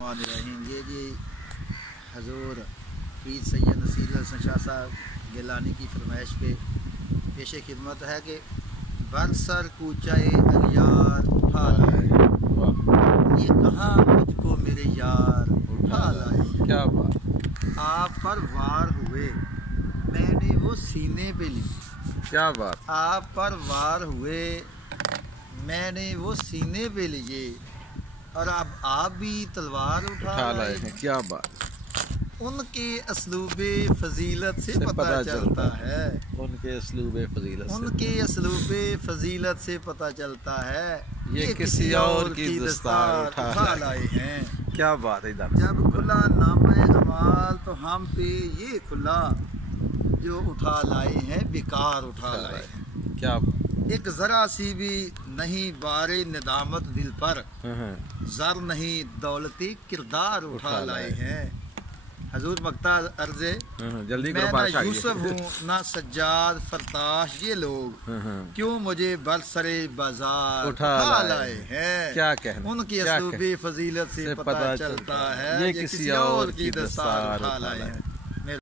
یہ جی حضور پیر سید نصیر حسن شاہ صاحب گیلانی کی فرمائش پہ پیش خدمت ہے کہ بر سر کوچائے اغیار اٹھا لائے، یہ کہاں مجھ کو میرے یار اٹھا لائے۔ کیا بات، آپ پر وار ہوئے میں نے وہ سینے پہ لی، کیا بات، آپ پر وار ہوئے میں نے وہ سینے پہ لیے، اور اب آپ بھی تلوار اٹھا لائے ہیں۔ کیا بات، ان کے اسلوب فضیلت سے پتہ چلتا ہے، ان کے اسلوب فضیلت ان کے اسلوب فضیلت سے پتہ چلتا ہے، یہ کسی اور کی دستار اٹھا لائے ہیں۔ کیا بات ہے۔ جب کھلا نامہ اعمال تو ہم پہ یہ کھلا، جو اٹھا لائے ہیں بیکار اٹھا لائے ہیں۔ کیا بات، ایک ذرا سی بھی نہیں بار ندامت دل پر، زر نہیں دولتی کردار اٹھا لائے ہیں۔ حضور مقطع عرض، جلدی میں نہ یوسف ہوں نہ سجاد فرتاش، یہ لوگ کیوں مجھے برسرے بازار اٹھا لائے ہیں۔ کیا کہنا، ان کی اسلوب فضیلت سے پتہ چلتا ہے، یہ کسی اور کی دستار اٹھا لائے ہیں۔